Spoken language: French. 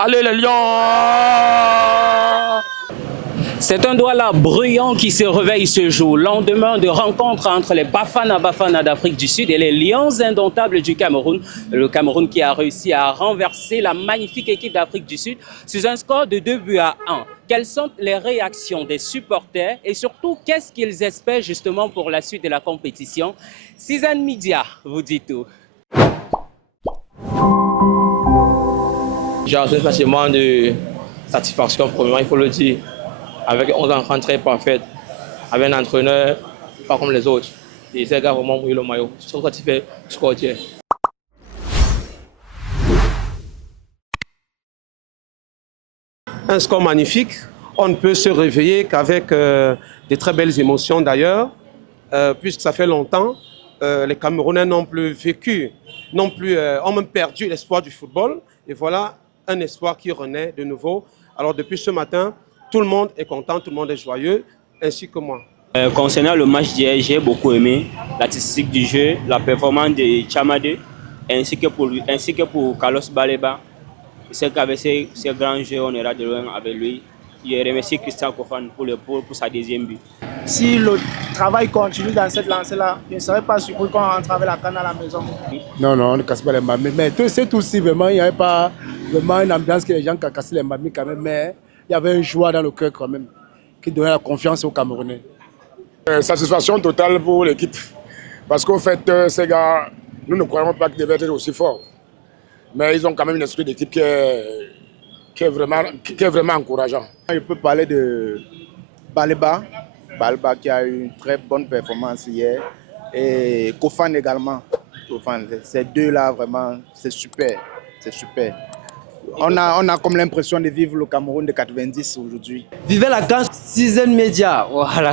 Allez les Lions! C'est un Douala bruyant qui se réveille ce jour, lendemain de rencontre entre les Bafana d'Afrique du Sud et les Lions indomptables du Cameroun. Le Cameroun qui a réussi à renverser la magnifique équipe d'Afrique du Sud sur un score de 2-1. Quelles sont les réactions des supporters et surtout qu'est-ce qu'ils espèrent justement pour la suite de la compétition? Cizane Media vous dit tout. J'ai un sentiment de satisfaction, premièrement, il faut le dire, avec 11 enfants très parfaits, avec un entraîneur pas comme les autres. Et ces gars vraiment mouillent le maillot. Je suis satisfait du score d'hier. Un score magnifique. On ne peut se réveiller qu'avec de très belles émotions d'ailleurs, puisque ça fait longtemps. Les Camerounais n'ont plus vécu, ont même perdu l'espoir du football. Et voilà un espoir qui renaît de nouveau. Alors depuis ce matin, tout le monde est content, tout le monde est joyeux, ainsi que moi. Concernant le match d'hier, j'ai beaucoup aimé l'artistique du jeu, la performance de Chamade, ainsi que pour Carlos Baleba. Je sais qu'avec ces grands jeux, on ira de loin avec lui. Je remercie Christian Kofan pour sa deuxième but. Si le travail continue dans cette lancée-là, je ne serais pas surpris qu'on rentre avec la canne à la maison. Non, on ne casse pas les mamies. Mais c'est aussi vraiment, il n'y avait pas vraiment une ambiance que les gens qui cassaient les mamies quand même. Mais il y avait une joie dans le cœur quand même, qui donnait la confiance aux Camerounais. Satisfaction totale pour l'équipe. Parce qu'au fait, ces gars, nous ne croyons pas qu'ils devaient être aussi forts. Mais ils ont quand même une esprit d'équipe qui est vraiment encourageant. Je peux parler de Baleba qui a eu une très bonne performance hier. Et Kofan également. Ces deux-là, vraiment, c'est super. C'est super. On a comme l'impression de vivre le Cameroun de 90 aujourd'hui. Vivez la grande Cizane Media, voilà.